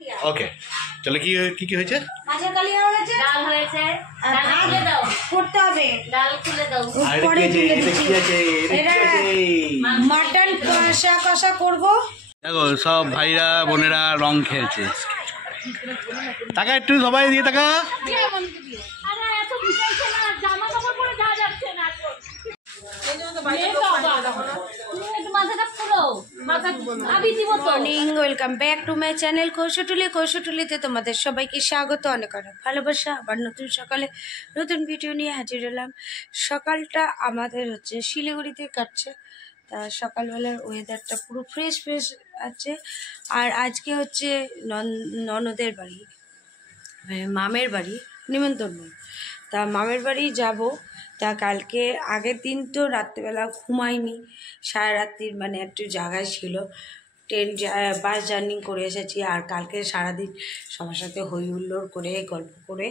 ওকে, চলো কি কি কি হয়েছে? মাছের কালিয়া হয়েছে, ডাল হয়েছে, ডাল খুলে দাও, করতে হবে, ডাল খুলে দাও। পরে কি আছে? এটা মাটন কষা করব। দেখো সব ভাইরা বোনেরা রং খেলছে। টাকা একটু সবাই দিয়ে টাকা। আরে এত বিছাইছে না, জামা কাপড় পরে যা যাচ্ছে না এখন। Morning, welcome back to my channel কৌশটুলিতে তোমাদের সবাইকে স্বাগত, অনেক অনেক ভালোবাসা। আবার নতুন সকালে নতুন ভিডিও নিয়ে হাজির হলাম। সকালটা আমাদের হচ্ছে শিলিগুড়িতে কাটছে, তা সকালবেলার ওয়েদারটা পুরো ফ্রেশ আছে। আর আজকে হচ্ছে ননদের বাড়ি, মামের বাড়ি নিমন্ত্রণ। তা মামের বাড়ি যাব। তা কালকে আগের দিন তো রাত্রিবেলা ঘুমাইনি, সারা রাত্রির মানে একটু জায়গায় ছিল, বাস জার্নি করে এসেছি। আর কালকে সারাদিন সবার সাথে হই হুল্লোড় করে গল্প করে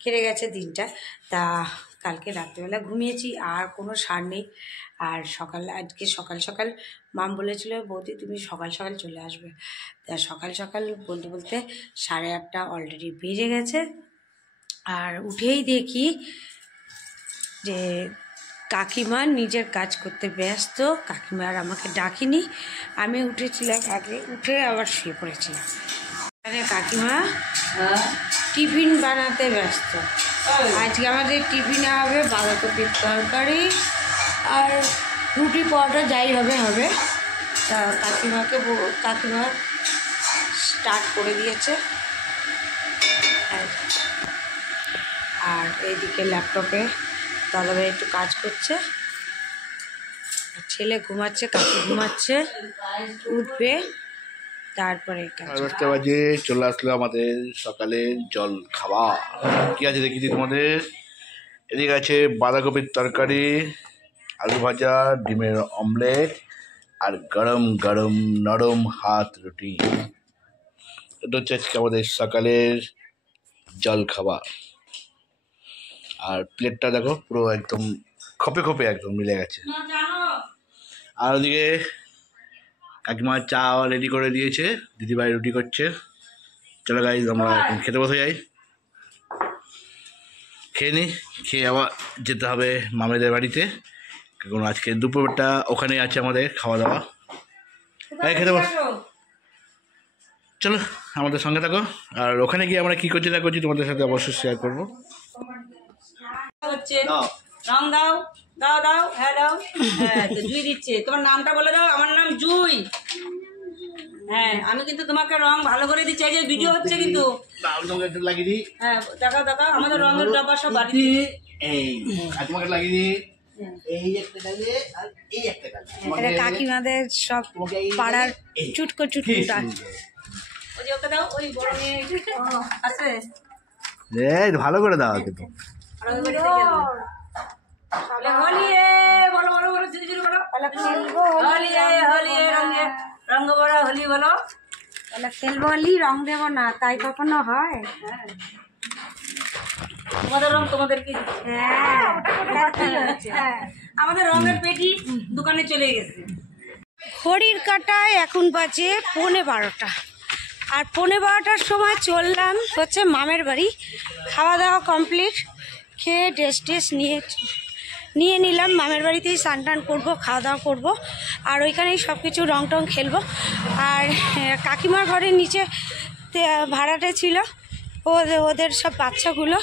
কেটে গেছে দিনটা। তা কালকে রাত্রিবেলা ঘুমিয়েছি, আর কোনো সার নেই। আর আজকে সকাল সকাল মাম বলেছিল, বৌদি তুমি সকাল সকাল চলে আসবে। তা সকাল সকাল বলতে বলতে 8:30 অলরেডি বেজে গেছে। আর উঠেই দেখি যে কাকিমা নিজের কাজ করতে ব্যস্ত। কাকিমা আর আমাকে ডাকিনি, আমি উঠেছিলাম আগে, উঠে আবার শুয়ে পড়েছিলাম। আরে কাকিমা টিফিন বানাতে ব্যস্ত। আজকে আমাদের টিফিনে হবে বাঁধাকপির তরকারি আর রুটি পরোটা যাই হবে। তা কাকিমা স্টার্ট করে দিয়েছে। আর এইদিকে ল্যাপটপে দাদাভাই একটু কাজ করছে, ছেলে ঘুমাচ্ছে, কাকি ঘুমাচ্ছে, উঠবে তারপরে বাজে চলে আসলো আমাদের সকালের জল খাওয়া। কি আছে দেখেছি তোমাদের, এদিকে আছে বাঁধাকপির তরকারি, আলু ভাজা, ডিমের অমলেট আর গরম গরম নরম হাত রুটি। এটা হচ্ছে আজকে আমাদের সকালের জল খাওয়া। আর প্লেটটা দেখো পুরো একদম খপে খপে একদম মিলে গেছে। আর ওদিকে কাকিমা চা রেডি করে দিয়েছে, দিদিভাই রুটি করছে। চলো গাইজ আমরা এখন খেতে বসে যাই, খেয়ে নিই, খেয়ে আবার যেতে হবে মামেদের বাড়িতে, কারণ আজকে দুপুরটা ওখানেই আছে আমাদের খাওয়া দাওয়া। খেতে বস, চলো আমাদের সঙ্গে থাকো। আর ওখানে গিয়ে আমরা কী করছি না করছি তোমাদের সাথে অবশ্যই শেয়ার করবো। রং দাও দাও দাও, হ্যাঁ দাও, হ্যাঁ জুই দিচ্ছে। তোমার নামটা বলে দাও। আমার নাম জুই। হ্যাঁ আমি কিন্তু তোমাকে রং ভালো করে দিচ্ছি, এই যে ভিডিও হচ্ছে কিন্তু। হ্যাঁ দেখাও দেখাও, আমাদের রঙের ডাব্বা সব বাড়িতে। কাকিমাদের সব পাড়ার চুটকো ওই যে ওকে দাও, ওই বড় মেয়ে আছে, ভালো করে দাও কিন্তু। হোলি বলো বলো বলো, ধীরে ধীরে বলো। হোলি হোলি রঙ বড় হোলি বলো। খেলবো হোলি, রং দেবো না, তাই কখনো হয়? তোমাদের রং তোমাদেরকে। হ্যাঁ আমাদের রঙের পেটি দোকানে চলে গেছে। ঘড়ির কাঁটায় এখন বাজে 12:15, আর 12:15টার সময় চললাম হচ্ছে মামের বাড়ি। খাওয়া দাওয়া কমপ্লিট, খেয়ে ড্রেস নিয়ে নিলাম। মামের বাড়িতেই স্নান টান করবো, খাওয়া দাওয়া করবো, আর ওইখানেই সব কিছু রং টং খেলবো। আর কাকিমার ঘরের নিচে ভাড়াটে ছিল, ওদের সব বাচ্চাগুলো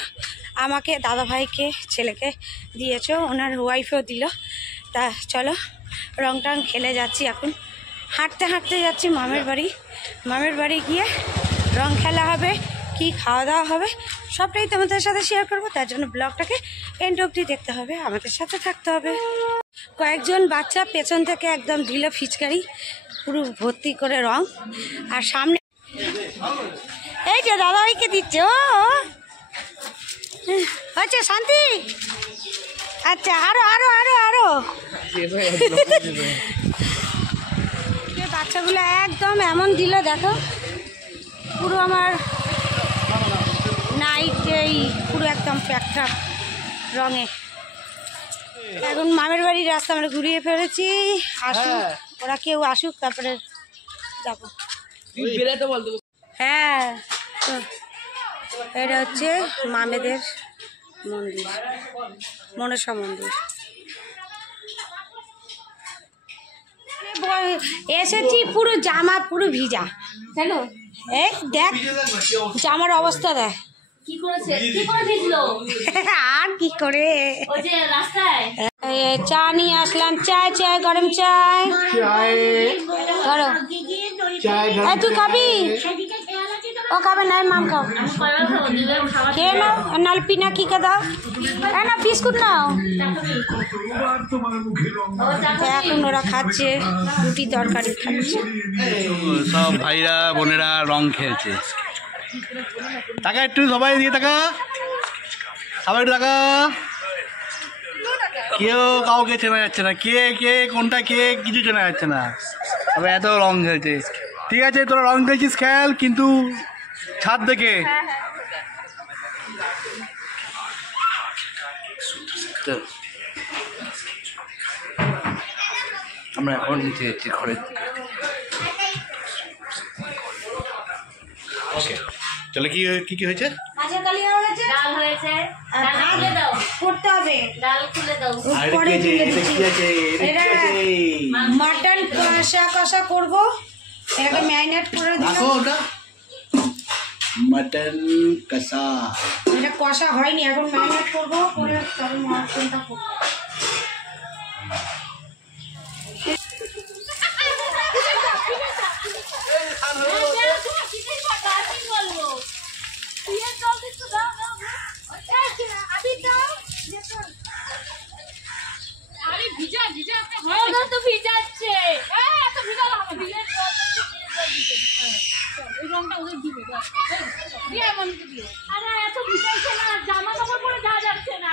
আমাকে, দাদাভাইকে, ছেলেকে দিয়েছে, ওনার ওয়াইফেও দিল। তা চলো রং টং খেলে যাচ্ছি। এখন হাঁটতে হাঁটতে যাচ্ছি মামের বাড়ি গিয়ে রং খেলা হবে, কি খাওয়া দাওয়া হবে সবটাই তোমাদের সাথে শেয়ার করবো। তার জন্য ব্লগটাকে এন্ড অবধি দেখতে হবে, আমাদের সাথে থাকতে হবে। কয়েকজন বাচ্চা পেছন থেকে একদম ঢিলে ফিচকারি পুরো ভর্তি করে রং, আর সামনে এই যে দাদাভাইকে দিচ্ছে। ও আচ্ছা শান্তি, আচ্ছা আরো আরো আরো আরো বাচ্চাগুলো একদম এমন দিল, দেখো পুরো আমার নাইটেই পুরো একদম প্যাকটা রঙে। এখন মামের বাড়ির রাস্তা আমরা ঘুরিয়ে ফেলেছি, আসুক ওরা, কেউ আসুক তারপরে যাবো। হ্যাঁ, তো এটা হচ্ছে মামেদের মন্দির, মনসা মন্দির। এসেছি পুরো জামা পুরো ভিজা, হ্যালো এই দেখ জামার অবস্থা দেখ কি করেছে, কি করে ভিজলো? আর কি করে ওই যে রাস্তায় চা নিয়ে আসলাম, চায় চায় গরম চায় ধরো। এই তুই খাবি? ও খাবে না, মাম খাও, খেয়ে নাও, নাহলে পিনাকিকে দাও, না বিস্কুট নাও। এখন ওরা খাচ্ছে রুটি তরকারি খাচ্ছে। সব ভাইরা বোনেরা রং খেলছে। টাকা একটু সবাই দিয়ে টাকা, সবাই একটু টাকা। কেউ কাউকে চেনা যাচ্ছে না, কে কে কোনটা কে কিছু চেনা যাচ্ছে না, তবে এত রং খেলছে। ঠিক আছে তোরা রং খেলছিস খেল, কিন্তু ছাদ দেখে। আমরা এখন নিচে যাচ্ছি ঘরের দিকে। ওকে চলে, কি কি কি হয়েছে? ডাল হয়েছে, ডাল খুলে দাও, করতে হবে ডাল খুলে দাও। পরে তুলে দিচ্ছি। এটা মাটন কষা কষা করবো, এটাকে ম্যারিনেট করে দেখো দিলাম। ওটা মটন কষা। এটা কষা হয়নি, এখন ম্যারিনেট করবো, করে তবে মাটনটা করবো। তো ভিজাচ্ছে, আরে এত ভিজাচ্ছে না, জামা কাপড় পরে যা যাচ্ছে না।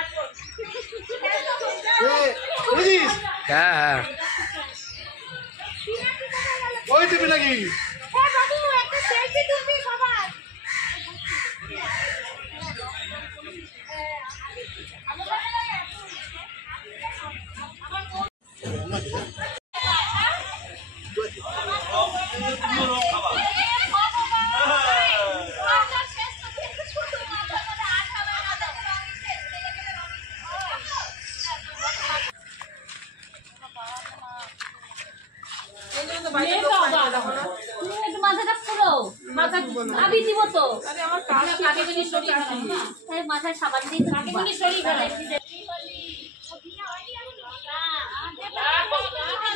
হ্যাঁ হ্যাঁ ওই তুমি নাকি বাবু একটা সেলফি তুলবি সবাই। মাথাটা পুরো মাথা আমি দিব তো, মাথায় সাবান দিয়ে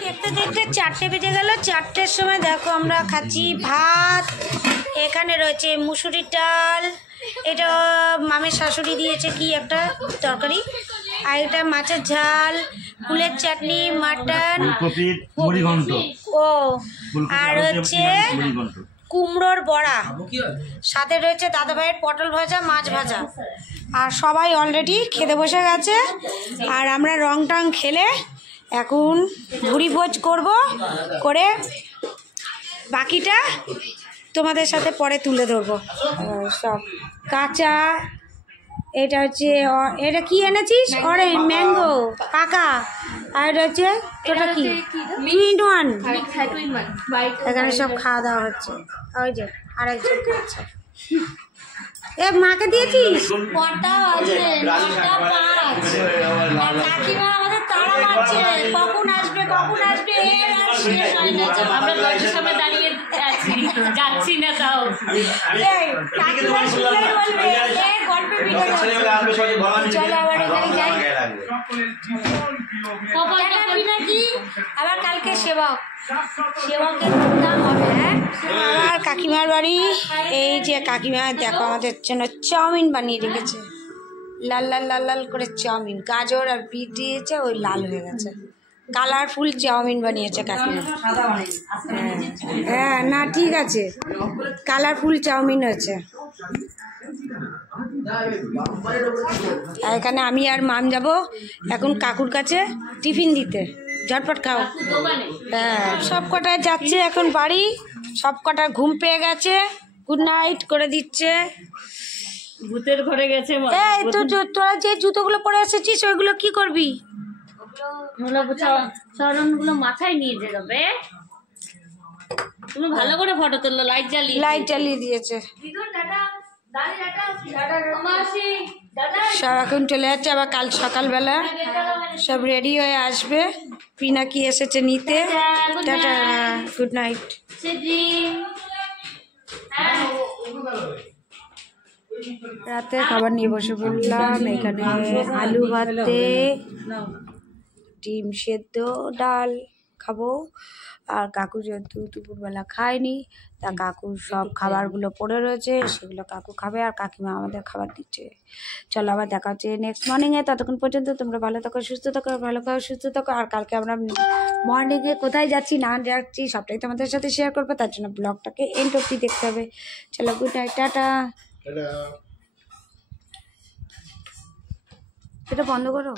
দেখতে দেখতে 4টে বেজে গেল। 4টের সময় দেখো আমরা খাচ্ছি ভাত। এখানে রয়েছে মুসুরির ডাল, এটা মামের শাশুড়ি দিয়েছে কি একটা তরকারি, আর এটা মাছের ঝাল, ফুলের চাটনি, মাটন, ও আর হচ্ছে কুমড়োর বড়া, সাথে রয়েছে দাদাভাইয়ের পটল ভাজা, মাছ ভাজা। আর সবাই অলরেডি খেতে বসে গেছে, আর আমরা রং টং খেলে এখন ভুড়ি ভোজ করব, করে বাকিটা তোমাদের সাথে পরে তুলে ধরবো। সব কাঁচা, এটা হচ্ছে এটা কি এনেছিস, অরেঞ্জ ম্যাঙ্গো পাকা, আর এটা হচ্ছে তোটা কি 2 in 1। এখানে সব খাওয়া দাওয়া হচ্ছে, ওই যে আরেকজন খাচ্ছে। এ মাকে দিয়েছিস? কটা আছে, 5:05। আর কাকিমা আমাদের তাড়া মারছে, কখন আসবে কখন আসবে, এর আর শেষ হয় না। আমরা দরজার সামনে দাঁড়িয়ে আছি, যাচ্ছি না তাও। এই কাকিমা শুনলেই বলবে এ গল্পের ভিডিও চলো আবার এখানে যাই। নাকি আবার কালকে সেবকের নাম হবে। হ্যাঁ আমার কাকিমার বাড়ি, এই যে কাকিমা দেখো আমাদের জন্য চাউমিন বানিয়ে রেখেছে, লাল লাল লাল লাল করে চাউমিন, গাজর আর বিট দিয়েছে, ওই লাল হয়ে গেছে, কালারফুল চাউমিন বানিয়েছে কাকিমা। হ্যাঁ না ঠিক আছে, কালারফুল চাউমিন হয়েছে। এখানে আমি আর মাম যাব এখন কাকুর কাছে টিফিন দিতে, ঝটপট খাও। হ্যাঁ সব কটায় যাচ্ছে এখন বাড়ি, সব কটার ঘুম পেয়ে গেছে, গুড নাইট করে দিচ্ছে। ভূতের ঘরে গেছে। এই তো তোরা যে জুতোগুলো পরে এসেছিস ওইগুলো কি করবি? চরণগুলো মাথায় নিয়ে যাবে। তুমি ভালো করে ফটো তুললো, লাইট জ্বালিয়ে। লাইট জ্বালিয়ে দিয়েছে। সব এখন চলে যাচ্ছে, আবার কাল সকালবেলা সব রেডি হয়ে আসবে। পিনাকি এসেছে নিতে। Tata, good night. রাতে খাবার নিয়ে বসে পড়লাম। এখানে আলু ভাতে, ডিম সেদ্ধ, ডাল খাবো। আর কাকু যেহেতু দুপুরবেলা খায়নি, তা কাকুর সব খাবারগুলো পড়ে রয়েছে, সেগুলো কাকু খাবে আর কাকিমা আমাদের খাবার দিচ্ছে। চলো আবার দেখা হচ্ছে নেক্সট মর্নিংয়ে। ততক্ষণ পর্যন্ত তোমরা ভালো থাকো, সুস্থ থাকো, ভালো থাকো, সুস্থ থাকো। আর কালকে আমরা মর্নিংয়ে কোথায় যাচ্ছি না যাচ্ছি সবটাই তোমাদের সাথে শেয়ার করবো, তার জন্য ব্লগটাকে এন্ড অবধি দেখতে হবে। চলো গুড নাইট, টাটা। এটা বন্ধ করো।